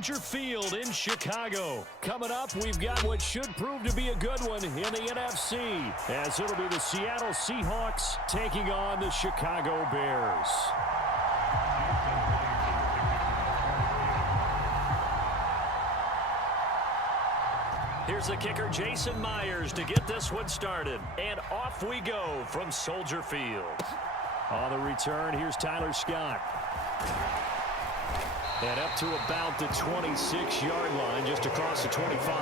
Soldier Field in Chicago. Coming up, we've got what should prove to be a good one in the NFC, as it'll be the Seattle Seahawks taking on the Chicago Bears. Here's the kicker, Jason Myers, to get this one started. And off we go from Soldier Field. On the return, here's Tyler Scott. And up to about the 26-yard line, just across the 25.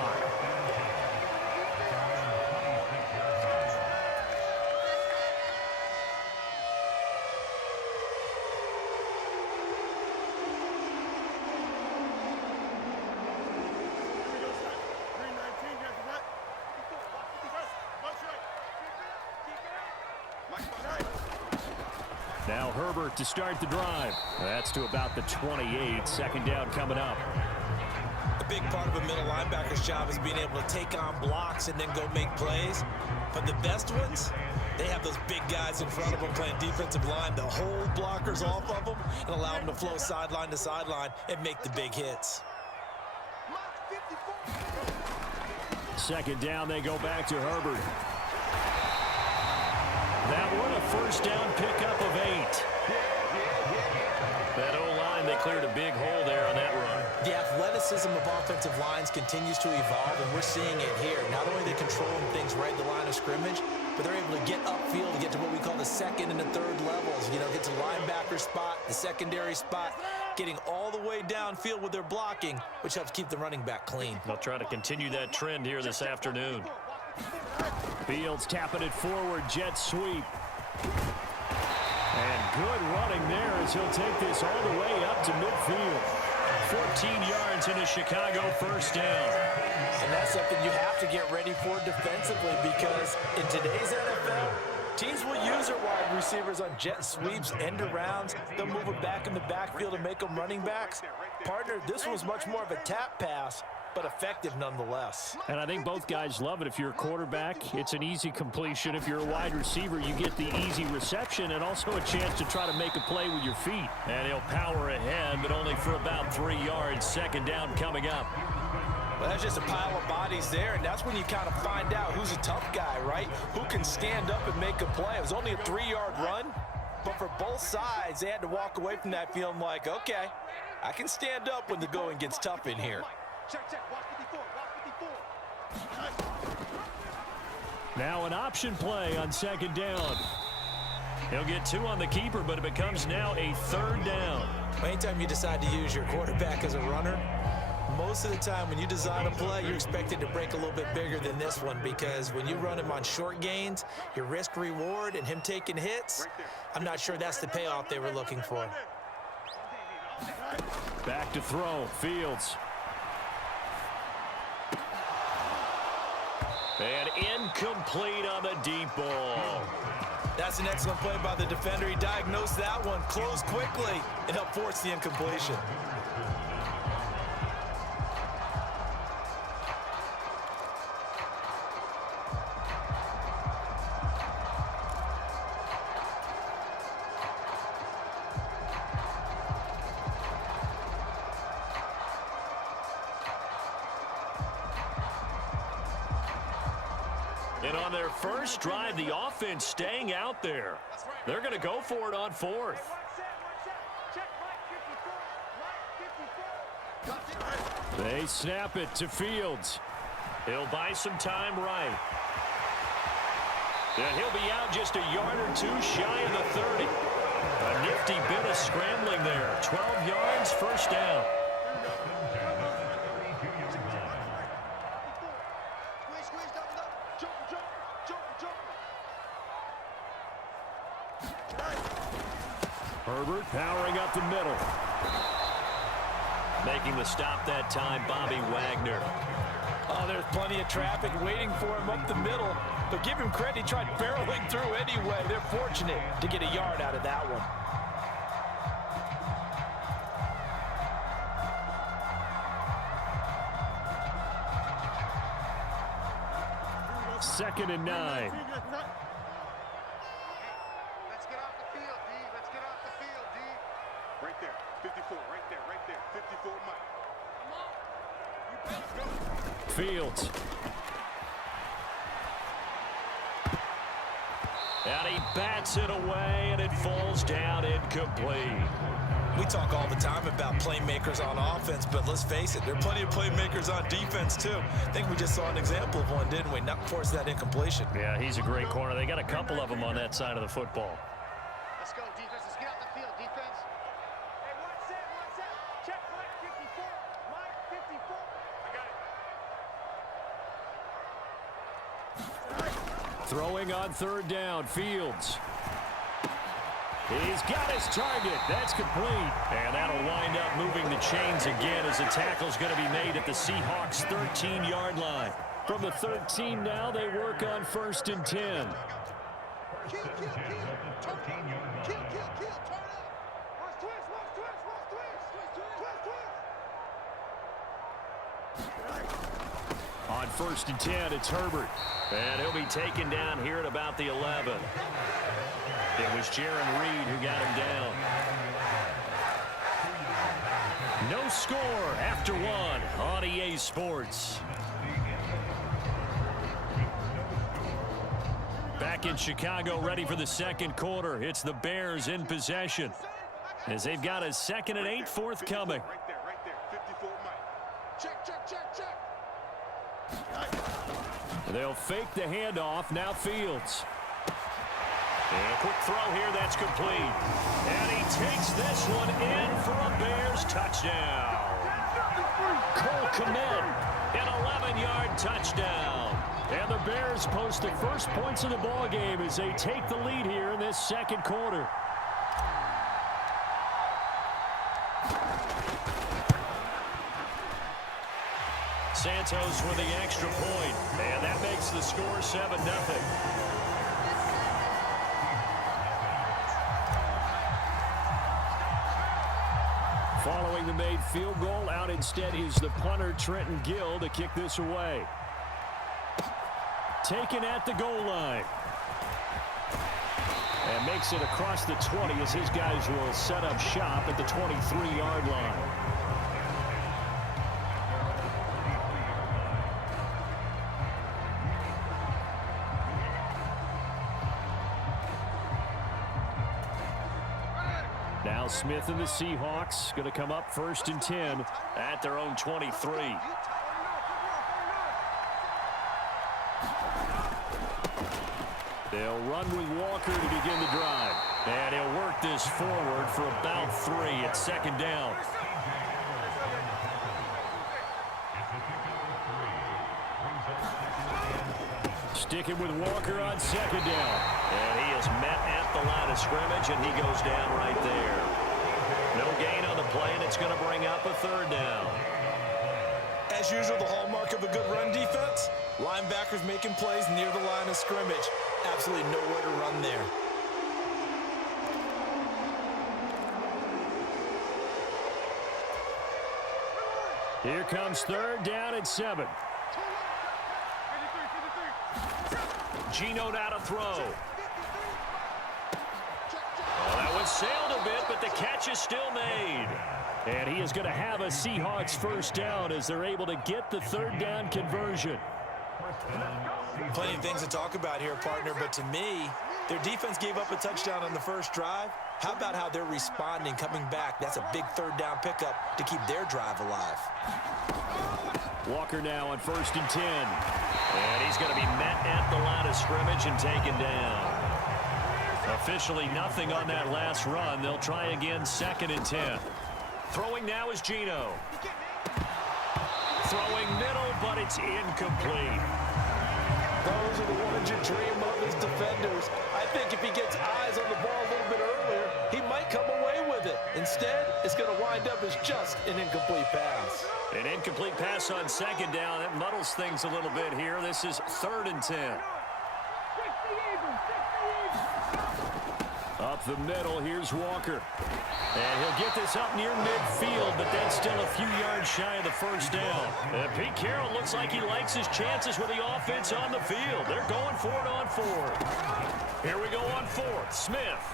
Now Herbert to start the drive. That's to about the 28. Second down coming up. A big part of a middle linebacker's job is being able to take on blocks and then go make plays. But the best ones, they have those big guys in front of them playing defensive line to hold blockers off of them and allow them to flow sideline to sideline and make the big hits. Second down, they go back to Herbert. That one, a first down pickup of 8. That O-line, they cleared a big hole there on that run. The athleticism of offensive lines continues to evolve, and we're seeing it here. Not only are they controlling things right at the line of scrimmage, but they're able to get upfield to get to what we call the second and the third levels. You know, get to linebacker spot, the secondary spot, getting all the way downfield with their blocking, which helps keep the running back clean. They'll try to continue that trend here this afternoon. Fields tapping it forward, jet sweep. And good running there as he'll take this all the way up to midfield. 14 yards in a Chicago first down. And that's something you have to get ready for defensively, because in today's NFL, teams will use their wide receivers on jet sweeps, end arounds. They'll move them back in the backfield and make them running backs. Partner, this was much more of a tap pass, but effective nonetheless. And I think both guys love it. If you're a quarterback, it's an easy completion. If you're a wide receiver, you get the easy reception and also a chance to try to make a play with your feet. And he'll power ahead, but only for about 3 yards. Second down coming up. Well, that's just a pile of bodies there, and that's when you kind of find out who's a tough guy, right? Who can stand up and make a play. It was only a 3-yard run, but for both sides, they had to walk away from that feeling like, okay, I can stand up when the going gets tough in here. Now an option play on second down. He'll get 2 on the keeper, but it becomes now a third down. Anytime you decide to use your quarterback as a runner, most of the time when you design a play, you're expected to break a little bit bigger than this one, because when you run him on short gains, your risk reward and him taking hits, I'm not sure that's the payoff they were looking for. Back to throw, Fields. And incomplete on the deep ball. That's an excellent play by the defender. He diagnosed that one, closed quickly, and helped force the incompletion. And on their first drive, the offense staying out there. They're going to go for it on 4th. They snap it to Fields. He'll buy some time right. And he'll be out just a yard or 2 shy of the 30. A nifty bit of scrambling there. 12 yards, first down. Herbert powering up the middle. Making the stop that time, Bobby Wagner. Oh, there's plenty of traffic waiting for him up the middle. But give him credit, he tried barreling through anyway. They're fortunate to get a yard out of that one. Second and 9. Let's get off the field, D. Let's get off the field, D. Right there. 54, right there, right there. 54, Mike. Fields. And he bats it away, and it falls down incomplete. We talk all the time about playmakers on offense, but let's face it, there are plenty of playmakers on defense, too. I think we just saw an example of one, didn't we? Not force that incompletion. Yeah, he's a great corner. They got a couple of them on that side of the football. Let's go, defense. Let's get out the field, defense. Hey, one set. Check Mike 54. Mike 54. I got it. Throwing on third down, Fields. He's got his target. That's complete. And that'll wind up moving the chains again as the tackle's going to be made at the Seahawks' 13-yard line. From the 13 now, they work on 1st and 10. Kill. Turn up. Kill. Turn up. Watch twist. On 1st and 10, it's Herbert. And he'll be taken down here at about the 11. It was Jaron Reed who got him down. No score after one on EA Sports. Back in Chicago, ready for the second quarter. It's the Bears in possession as they've got a 2nd and 8 forthcoming. Right there. 54 Mike. Check. They'll fake the handoff. Now Fields. And a quick throw here. That's complete. And he takes this one in for a Bears touchdown. Cole Kmet, an 11-yard touchdown. And the Bears post the first points of the ball game as they take the lead here in this second quarter. Santos with the extra point, and that makes the score 7-0. Following the made field goal, out instead is the punter, Trenton Gill, to kick this away. Taken at the goal line. And makes it across the 20 as his guys will set up shop at the 23-yard line. Now Smith and the Seahawks going to come up 1st and 10 at their own 23. They'll run with Walker to begin the drive. And he'll work this forward for about 3 at 2nd down. Sticking with Walker on 2nd down. And he is met at the line of scrimmage, and he goes down right there. No gain on the play, and it's going to bring up a 3rd down. As usual, the hallmark of a good run defense, linebackers making plays near the line of scrimmage. Absolutely nowhere to run there. Here comes 3rd down at 7. Gino now to throw. Oh, that one sailed a bit, but the catch is still made. And he is going to have a Seahawks 1st down as they're able to get the 3rd down conversion. Plenty of things to talk about here, partner, but to me, their defense gave up a touchdown on the first drive. How about how they're responding, coming back? That's a big 3rd down pickup to keep their drive alive. Walker now on 1st and 10. And he's going to be met at the line of scrimmage and taken down. Officially nothing on that last run. They'll try again 2nd and 10. Throwing now is Gino. Throwing middle, but it's incomplete. Those are the ones you dream of as defenders. I think if he gets eyes on the ball a little bit earlier, he might come away with it. Instead, it's going to wind up as just an incomplete pass. An incomplete pass on 2nd down. That muddles things a little bit here. This is 3rd and 10. Up the middle, here's Walker. And he'll get this up near midfield, but that's still a few yards shy of the 1st down. And Pete Carroll looks like he likes his chances with the offense on the field. They're going for it on 4th. Here we go on 4th. Smith.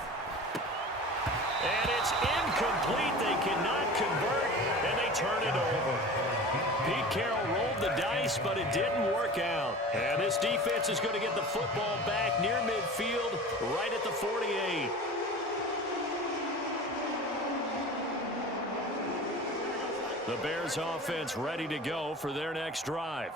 And it's incomplete. They cannot convert, and they turn it over. Pete Carroll rolled the dice, but it didn't work out. And this defense is going to get the football back near midfield, right at the 48. The Bears offense ready to go for their next drive.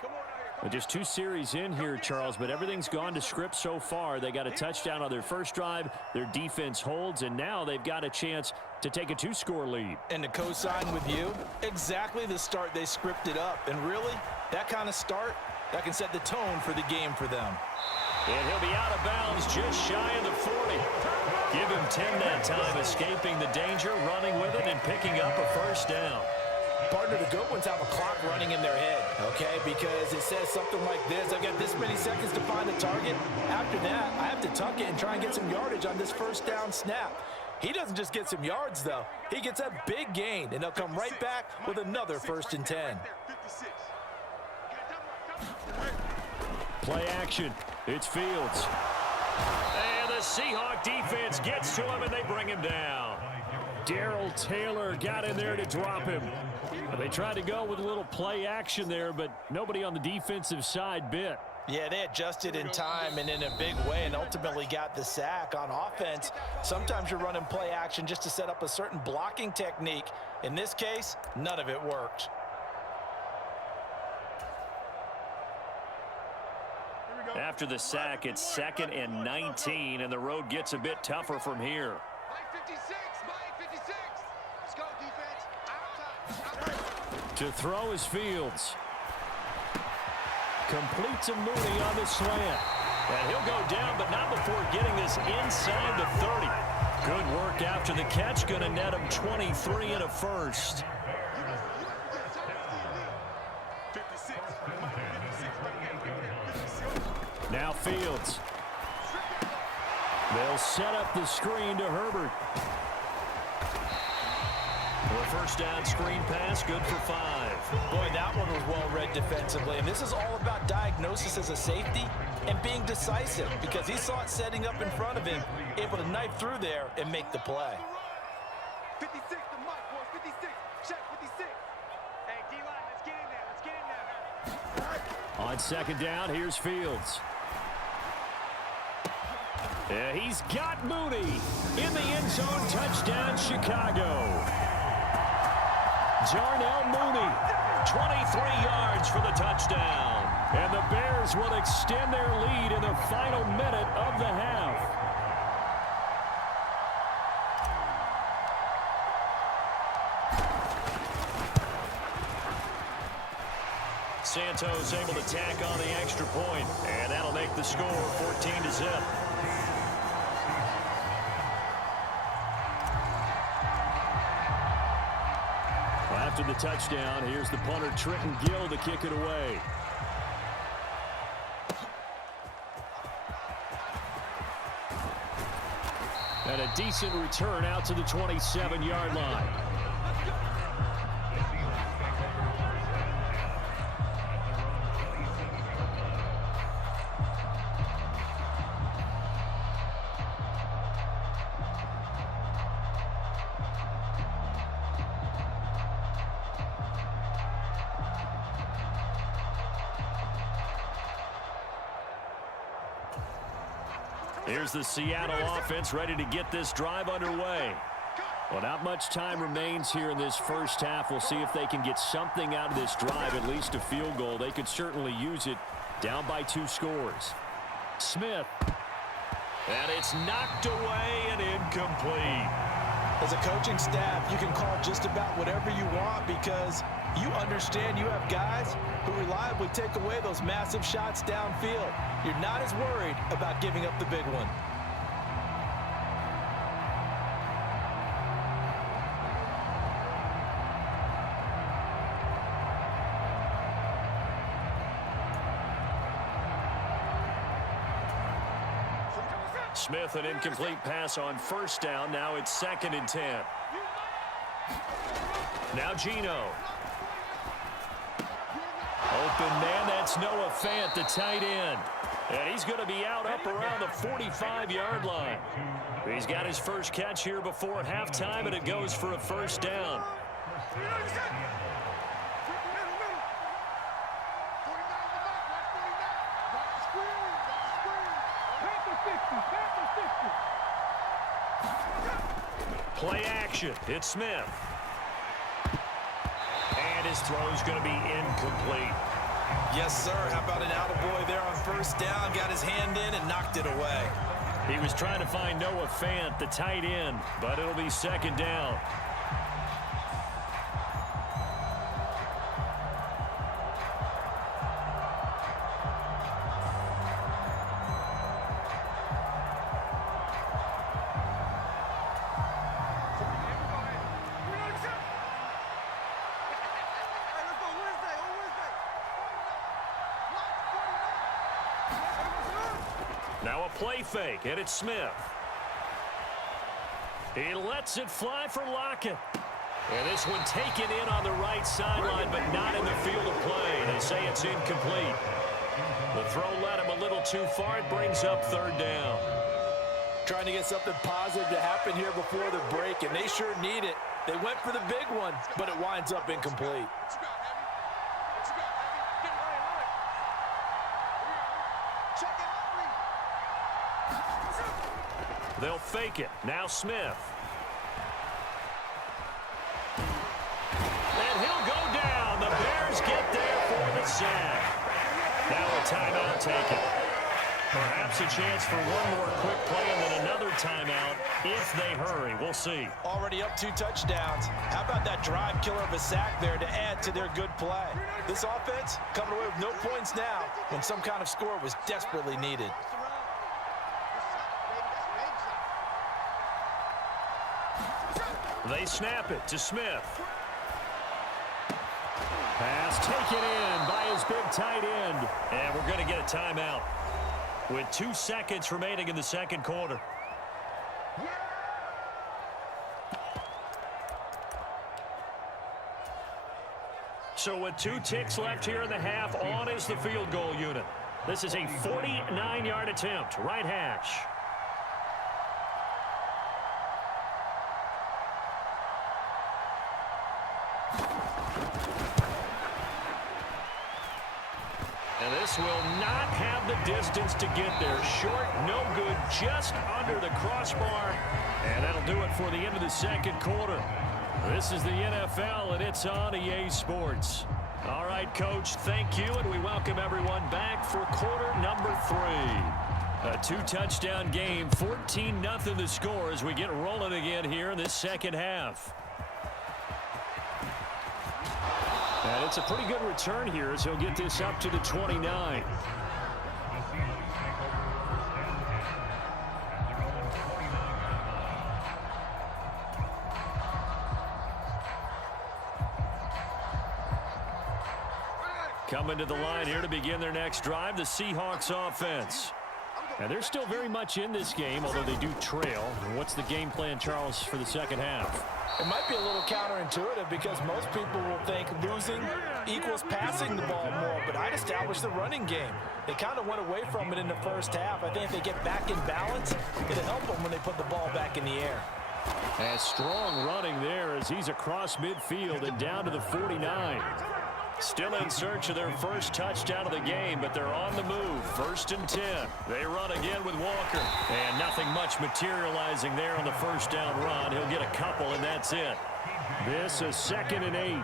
And just 2 series in here, Charles, but everything's gone to script so far. They got a touchdown on their first drive. Their defense holds, and now they've got a chance to take a 2-score lead. And to co-sign with you, exactly the start they scripted up. And really, that kind of start, that can set the tone for the game for them. And he'll be out of bounds just shy of the 40. Give him 10 that time, escaping the danger, running with it, and picking up a first down. Partner, the good ones have a clock running in their head, okay? Because it says something like this: I've got this many seconds to find a target. After that, I have to tuck it and try and get some yardage on this first down snap. He doesn't just get some yards, though. He gets a big gain, and they'll come right back with another 1st and 10. Play action. It's Fields. And the Seahawk defense gets to him, and they bring him down. Darrell Taylor got in there to drop him. They tried to go with a little play action there, but nobody on the defensive side bit. Yeah, they adjusted in time and in a big way and ultimately got the sack. On offense, sometimes you're running play action just to set up a certain blocking technique. In this case, none of it worked. After the sack, it's 2nd and 19, and the road gets a bit tougher from here. To throw is Fields. Completes a Mooney on the slant. And he'll go down, but not before getting this inside the 30. Good work after the catch. Going to net him 23 and a first. Now Fields. They'll set up the screen to Herbert. For a first down screen pass, good for 5. Boy, that one was well read defensively. And this is all about diagnosis as a safety and being decisive, because he saw it setting up in front of him, able to knife through there and make the play. 56 to Mike, boys. 56. Check 56. Hey, D-line, let's get in there. Let's get in there. On 2nd down, here's Fields. Yeah, he's got Mooney in the end zone. Touchdown, Chicago. Darnel Mooney, 23 yards for the touchdown. And the Bears will extend their lead in the final minute of the half. Santos able to tack on the extra point, and that'll make the score 14-0. After the touchdown, here's the punter, Trenton Gill, to kick it away. And a decent return out to the 27-yard line. Here's the Seattle offense ready to get this drive underway. Well, not much time remains here in this first half. We'll see if they can get something out of this drive, at least a field goal. They could certainly use it, down by 2 scores. Smith. And it's knocked away and incomplete. As a coaching staff, you can call just about whatever you want, because you understand you have guys who reliably take away those massive shots downfield. You're not as worried about giving up the big one. Smith, an incomplete pass on first down. Now it's 2nd and 10. Now Geno. Open man, that's Noah Fant, the tight end. And he's going to be out up around the 45-yard line. He's got his first catch here before halftime, and it goes for a first down. Play action. It's Smith. And his throw's going to be incomplete. Yes, sir. How about an attaboy there on first down? Got his hand in and knocked it away. He was trying to find Noah Fant, the tight end, but it'll be second down. Now a play fake, and it's Smith. He lets it fly for Lockett. And this one taken in on the right sideline, but not in the field of play. They say it's incomplete. The throw led him a little too far. It brings up third down. Trying to get something positive to happen here before the break, and they sure need it. They went for the big one, but it winds up incomplete. They'll fake it. Now Smith. And he'll go down. The Bears get there for the sack. Now a timeout taken. Perhaps a chance for one more quick play and then another timeout if they hurry. We'll see. Already up 2 touchdowns. How about that drive killer of a sack there to add to their good play? This offense coming away with no points now when some kind of score was desperately needed. They snap it to Smith. Pass taken in by his big tight end. And we're going to get a timeout with 2 seconds remaining in the second quarter. So with 2 ticks left here in the half, on is the field goal unit. This is a 49-yard attempt, right hash. And this will not have the distance to get there. Short, no good, just under the crossbar. And that'll do it for the end of the second quarter. This is the NFL, and it's on EA Sports. All right, Coach, thank you, and we welcome everyone back for quarter number 3. A 2-touchdown game, 14-0 the score as we get rolling again here in this second half. And it's a pretty good return here as he'll get this up to the 29. Coming to the line here to begin their next drive, the Seahawks offense. And they're still very much in this game, although they do trail. What's the game plan, Charles, for the second half? It might be a little counterintuitive because most people will think losing equals passing the ball more, but I'd establish the running game. They kind of went away from it in the first half. I think if they get back in balance, it'll help them when they put the ball back in the air. And strong running there as he's across midfield and down to the 49. Still in search of their first touchdown of the game, but they're on the move. 1st and 10. They run again with Walker. And nothing much materializing there on the first down run. He'll get a couple, and that's it. This is 2nd and 8.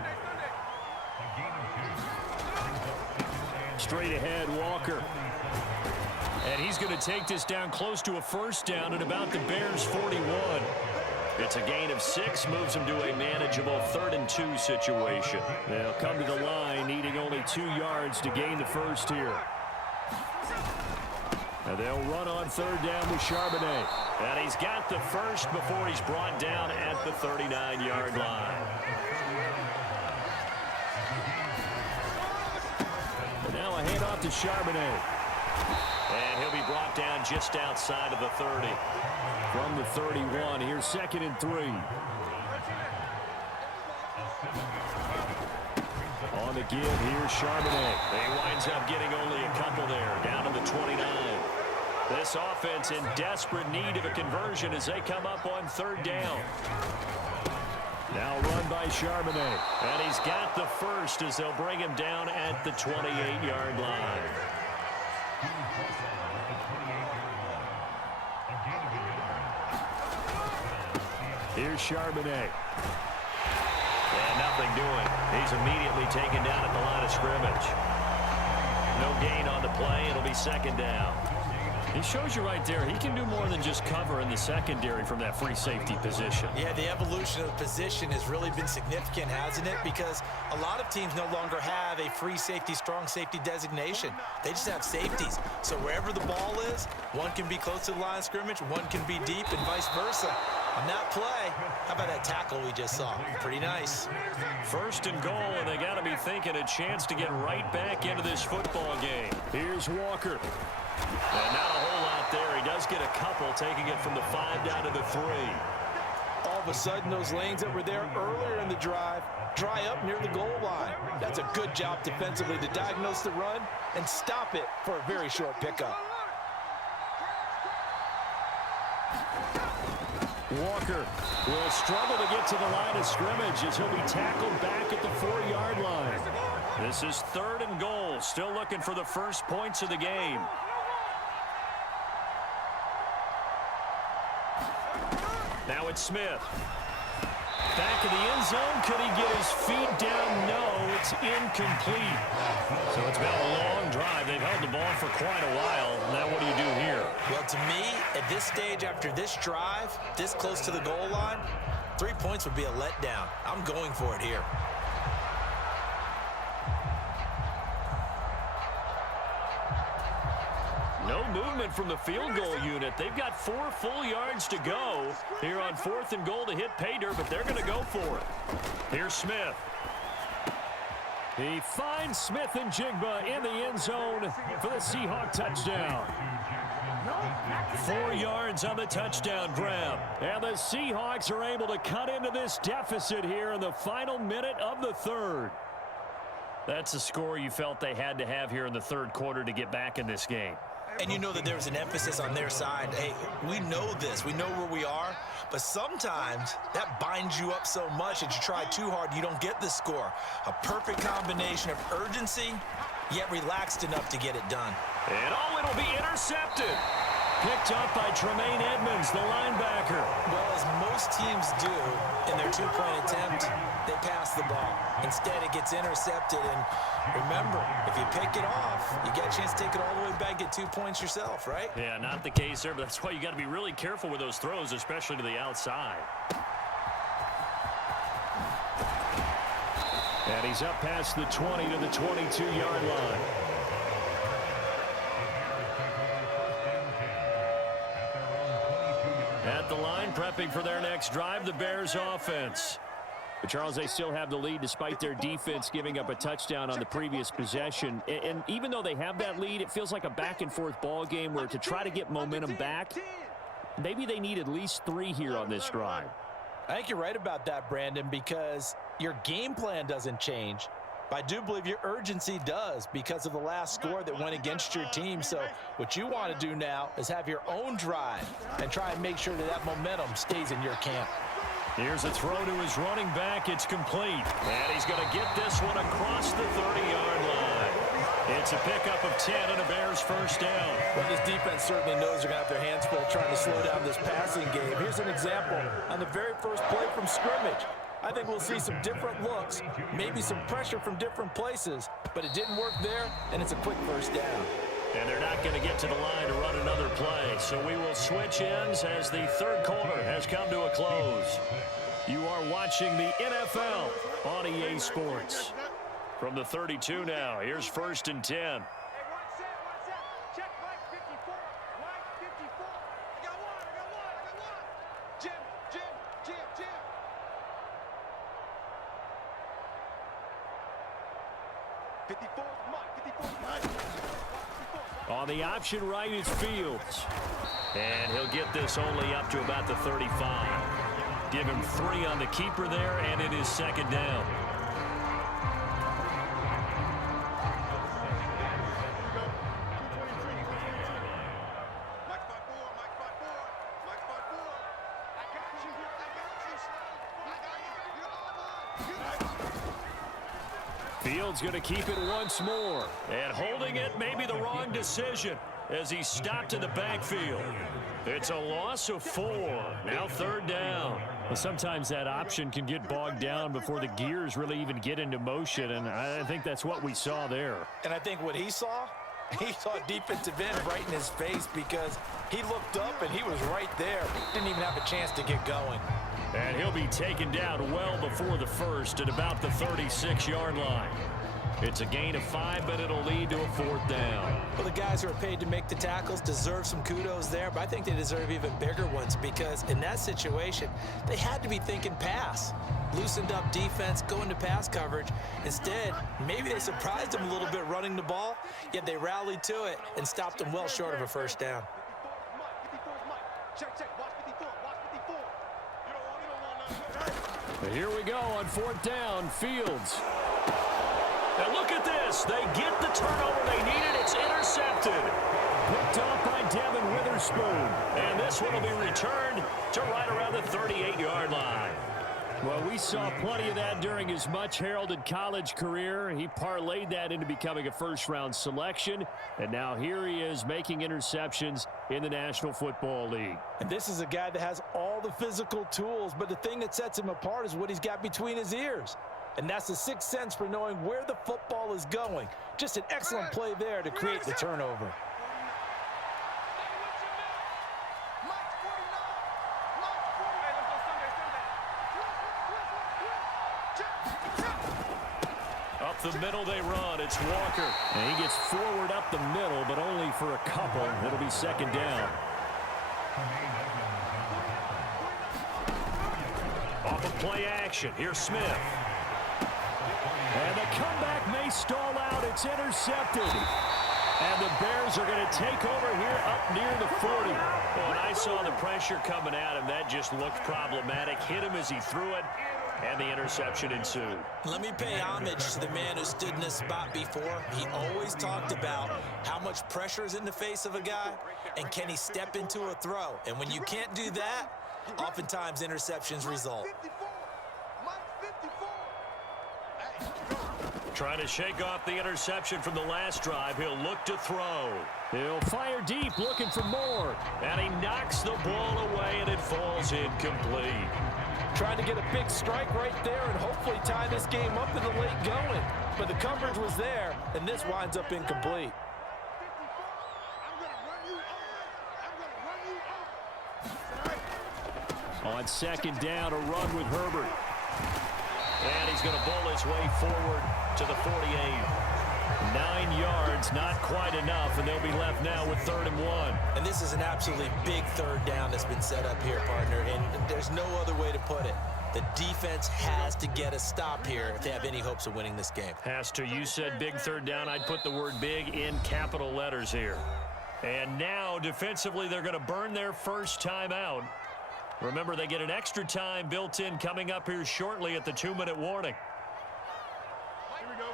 Straight ahead, Walker. And he's going to take this down close to a first down at about the Bears' 41. It's a gain of 6, moves them to a manageable 3rd and 2 situation. They'll come to the line, needing only 2 yards to gain the first here. And they'll run on 3rd down with Charbonnet. And he's got the first before he's brought down at the 39-yard line. And now a handoff to Charbonnet. And he'll be brought down just outside of the 30. From the 31, here's 2nd and 3. On the give, here's Charbonnet. He winds up getting only a couple there, down to the 29. This offense in desperate need of a conversion as they come up on 3rd down. Now run by Charbonnet. And he's got the first as they'll bring him down at the 28-yard line. Here's Charbonnet. And nothing doing. He's immediately taken down at the line of scrimmage. No gain on the play. It'll be second down. He shows you right there, he can do more than just cover in the secondary from that free safety position. Yeah, the evolution of the position has really been significant, hasn't it? Because a lot of teams no longer have a free safety, strong safety designation. They just have safeties. So wherever the ball is, one can be close to the line of scrimmage, one can be deep, and vice versa. On that play, how about that tackle we just saw? Pretty nice. First and goal, and they got to be thinking a chance to get right back into this football game. Here's Walker. And not a whole lot there. He does get a couple, taking it from the 5 down to the 3. All of a sudden, those lanes that were there earlier in the drive dry up near the goal line. That's a good job defensively to diagnose the run and stop it for a very short pickup. Walker will struggle to get to the line of scrimmage as he'll be tackled back at the 4-yard line. This is 3rd and goal. Still looking for the first points of the game. Now it's Smith. Back in the end zone. Could he get his feet down? No, it's incomplete. So it's been a long drive. They've held the ball for quite a while. Now what do you do here? Well, to me, at this stage, after this drive, this close to the goal line, 3 points would be a letdown. I'm going for it here. No movement from the field goal unit. They've got 4 full yards to go here on 4th and goal to hit pay dirt, but they're going to go for it. Here's Smith. He finds Smith and Jigba in the end zone for the Seahawk touchdown. 4 yards on the touchdown grab. And the Seahawks are able to cut into this deficit here in the final minute of the 3rd. That's a score you felt they had to have here in the 3rd quarter to get back in this game. And you know that there was an emphasis on their side. Hey, we know this. We know where we are. But sometimes that binds you up so much that you try too hard, you don't get the score. A perfect combination of urgency, yet relaxed enough to get it done. And it'll be intercepted. Picked up by Tremaine Edmonds, the linebacker. Well, as most teams do in their 2-point attempt, they pass the ball. Instead, it gets intercepted. And remember, if you pick it off, you get a chance to take it all the way back, get 2 points yourself, right? Yeah, not the case there, but that's why you got to be really careful with those throws, especially to the outside. And he's up past the 20 to the 22-yard line. At the line, prepping for their next drive, the Bears offense. But Charles, they still have the lead despite their defense giving up a touchdown on the previous possession. And even though they have that lead, it feels like a back-and-forth ball game where to try to get momentum back, maybe they need at least 3 here on this drive. I think you're right about that, Brandon, because your game plan doesn't change. But I do believe your urgency does because of the last score that went against your team. So what you want to do now is have your own drive and try and make sure that that momentum stays in your camp. Here's a throw to his running back. It's complete. And he's going to get this one across the 30-yard line. It's a pickup of 10 and a Bears first down. Well, this defense certainly knows they're going to have their hands full trying to slow down this passing game. Here's an example on the very first play from scrimmage. I think we'll see some different looks, maybe some pressure from different places, but it didn't work there, and it's a quick first down. And they're not going to get to the line to run another play, so we will switch ends as the 3rd quarter has come to a close. You are watching the NFL on EA Sports. From the 32 now, here's 1st and 10. Hey, one set. Check Mike 54. Mike 54. I got one. Jim. 54, Mike. On the option right is Fields. And he'll get this only up to about the 35. Give him 3 on the keeper there, and it is 2nd down. Fields going to keep it once more. And holding it may be the wrong decision. as he's stopped in the backfield. It's a loss of 4. Now 3rd down. Well, sometimes that option can get bogged down before the gears really even get into motion, and I think that's what we saw there. And I think what he saw defensive end right in his face, because he looked up and he was right there. Didn't even have a chance to get going. And he'll be taken down well before the first at about the 36-yard line. It's a gain of 5, but it'll lead to a 4th down. Well, the guys who are paid to make the tackles deserve some kudos there, but I think they deserve even bigger ones, because in that situation, they had to be thinking pass. Loosened up defense, going to pass coverage. Instead, maybe they surprised them a little bit running the ball, yet they rallied to it and stopped them well short of a 1st down. Here we go on 4th down. Fields. And look at this. They get the turnover they needed. It's intercepted. Picked off by Devin Witherspoon. And this one will be returned to right around the 38-yard line. Well, we saw plenty of that during his much-heralded college career. He parlayed that into becoming a first-round selection. And now here he is making interceptions in the National Football League. And this is a guy that has all the physical tools, but the thing that sets him apart is what he's got between his ears. And that's the sixth sense for knowing where the football is going. Just an excellent play there to create the turnover. Up the middle they run. It's Walker. And he gets forward up the middle, but only for a couple. It'll be 2nd down. Off of play action. Here's Smith. And the comeback may stall out. It's intercepted. And the Bears are going to take over here up near the 40. Well, and I saw the pressure coming at him. That just looked problematic. Hit him as he threw it, and the interception ensued. Let me pay homage to the man who stood in this spot before. He always talked about how much pressure is in the face of a guy, and can he step into a throw. And when you can't do that, oftentimes interceptions result. Trying to shake off the interception from the last drive. He'll look to throw. He'll fire deep, looking for more. And he knocks the ball away, and it falls incomplete. Trying to get a big strike right there and hopefully tie this game up in the late going. But the coverage was there, and this winds up incomplete. On 2nd down, a run with Herbert. And he's going to bowl his way forward to the 48. 9 yards, not quite enough, and they'll be left now with 3rd and 1. And this is an absolutely big 3rd down that's been set up here, partner, and there's no other way to put it. The defense has to get a stop here if they have any hopes of winning this game. Has to. You said big 3rd down. I'd put the word big in capital letters here. And now, defensively, they're going to burn their first time out. Remember, they get an extra time built in coming up here shortly at the 2-minute warning.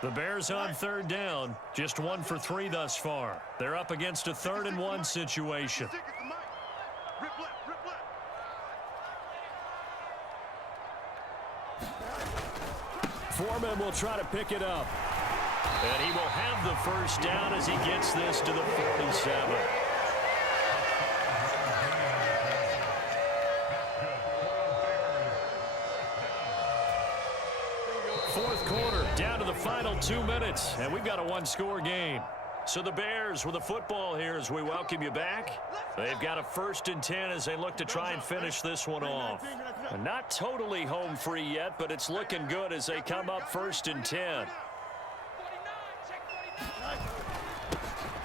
The Bears on 3rd down, just 1 for 3 thus far. They're up against a 3rd and 1 situation. Foreman will try to pick it up. And he will have the first down as he gets this to the 47. Fourth quarter, down to the final 2 minutes, and we've got a 1-score game. So the Bears with the football here as we welcome you back. They've got a 1st and 10 as they look to try and finish this one off. And not totally home free yet, but it's looking good as they come up 1st and 10.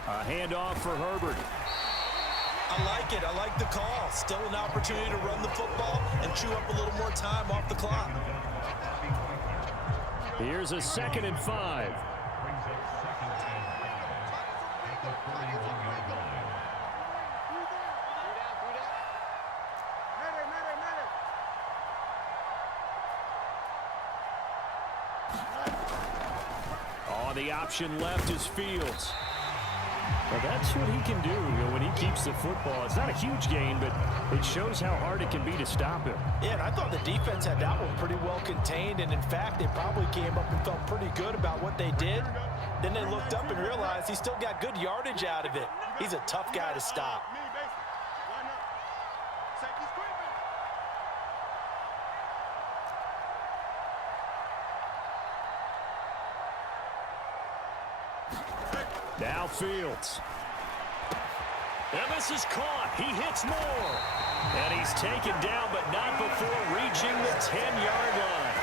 A handoff for Herbert. I like it. I like the call. Still an opportunity to run the football and chew up a little more time off the clock. Here's a 2nd and 5. Oh, the option left is Fields. Well, that's what he can do, when he keeps the football. It's not a huge gain, but it shows how hard it can be to stop him. Yeah, and I thought the defense had that one pretty well contained, and in fact, they probably came up and felt pretty good about what they did. Then they looked up and realized he still got good yardage out of it. He's a tough guy to stop. Now Fields. And this is caught. He hits more. And he's taken down, but not before reaching the 10-yard line.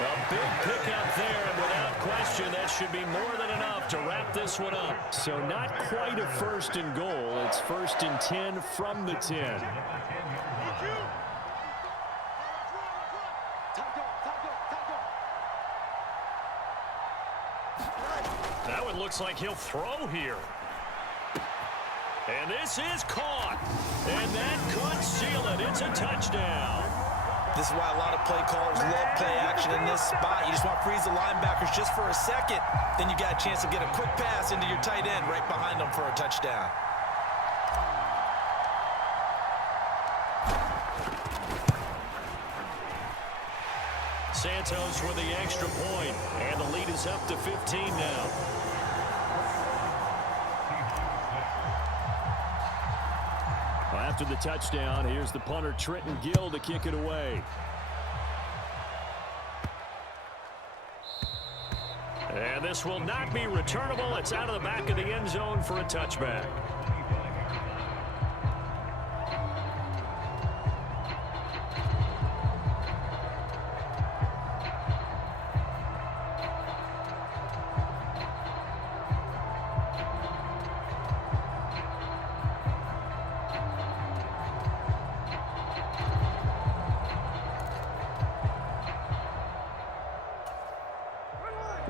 A big pickup there, and without question, that should be more than enough to wrap this one up. So not quite a first and goal. It's first and 10 from the 10. That one looks like he'll throw here. And this is caught. And that could seal it. It's a touchdown. This is why a lot of play callers love play action in this spot. You just want to freeze the linebackers just for a second. Then you got a chance to get a quick pass into your tight end right behind them for a touchdown. Santos with the extra point, and the lead is up to 15 now. After the touchdown, here's the punter Trenton Gill to kick it away. And this will not be returnable. It's out of the back of the end zone for a touchback.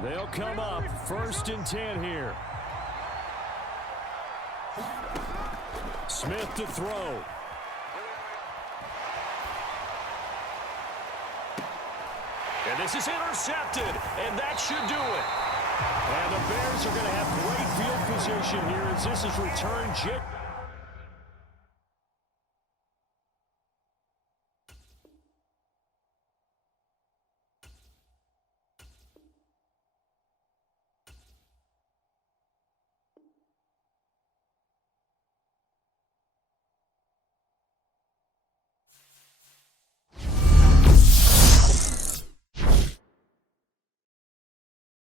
They'll come up first and 10 here. Smith to throw. And this is intercepted, and that should do it. And the Bears are going to have great field position here as this is returned.